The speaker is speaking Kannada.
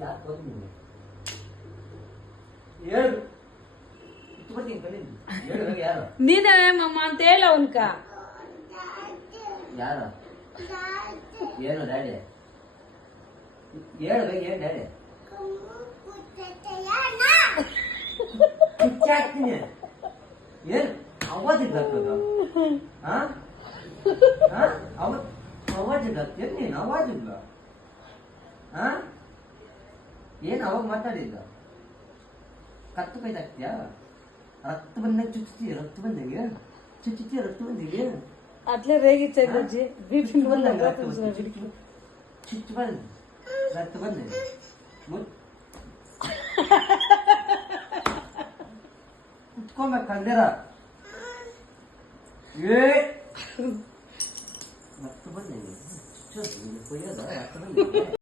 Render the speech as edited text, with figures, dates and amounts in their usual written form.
ಯಾಕೆ ಬಂದಿದ್ದೀನಿ ಹೇಳು ಬರ್ತೀನಿ ಕಲೀನಿ ಹೇಳು ಯಾರು ನೀನೇ ಮಮ್ಮ ಅಂತ ಹೇಳ ಅವನ್ಕ ಯಾರು ಏನು ಡ್ಯಾಡಿ ಹೇಳು ಬೇಗ ಏನು ಡ್ಯಾಡಿ ಹಾಕ್ತೀನಿ ಏನು ಅವಾಜಿಗೆ ಹಾಕೋದು ಅವಾಜಿಗೆ ಹಾಕ್ತೀನಿ ನೀನು ಅವಾಜಿಲ್ಲ ಏನು ಅವಾಗ ಮಾತಾಡಿಲ್ಲ ಕತ್ತು ಕೈ ಹಾಕ್ತೀಯಾ ರಕ್ತ ಬಂದಾಗ ಚುಚ್ತೀಯ ರಕ್ತ ಬಂದಾಗ ಚುಚ್ಚುತ್ತೀಯ ರಕ್ತ ಬಂದಿಗೆ ಅಟ್ಲೇ ರೇಗಿಚ್ಚ ಅಜ್ಜಿ ಬಿಪಿ ಬಂದಾಗ ಚುಚ್ಚು ಬಂದ ರಕ್ತ ಬಂದಿದೆ ಕುತ್ಕೊಬೇಕು ಕಂದಿರ ರಕ್ತ ಬಂದಿದೆ ಚುಚ್ಚೋದು ಕೊಯ್ಯೋದ ರಕ್ತ ಬಂದಿದೆ